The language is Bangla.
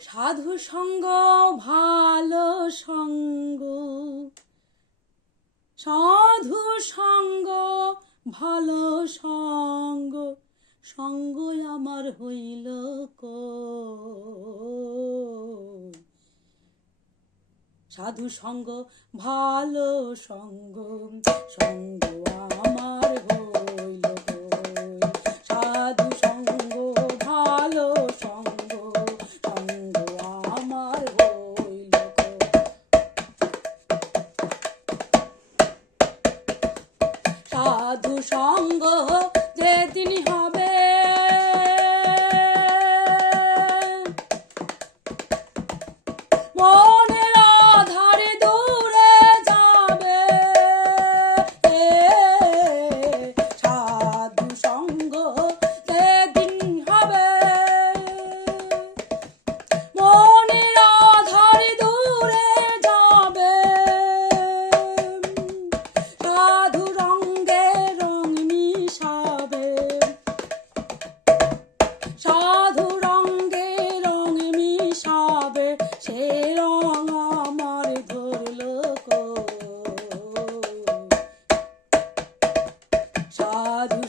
সাধু সঙ্গ ভালো সঙ্গ, সাধু সঙ্গ ভালো সঙ্গ, সঙ্গ আমার হইল কই। সাধু সঙ্গ ভালো সঙ্গ, সঙ্গ আমার হইল কই। সাধু সঙ্গ ভালো সঙ্গ, সঙ্গ আমার হইল কই। সাধু সঙ্গ যেদিন হবে, মনের আধার দূরে যাবে। সাধু সঙ্গ যেদিন হবে, মনের আধার দূরে যাবে। সাধু রঙ্গে রং মিশাবে, সাধু রঙ্গে রং মিশাবে, সে রং আমার ধরল কই। সাধু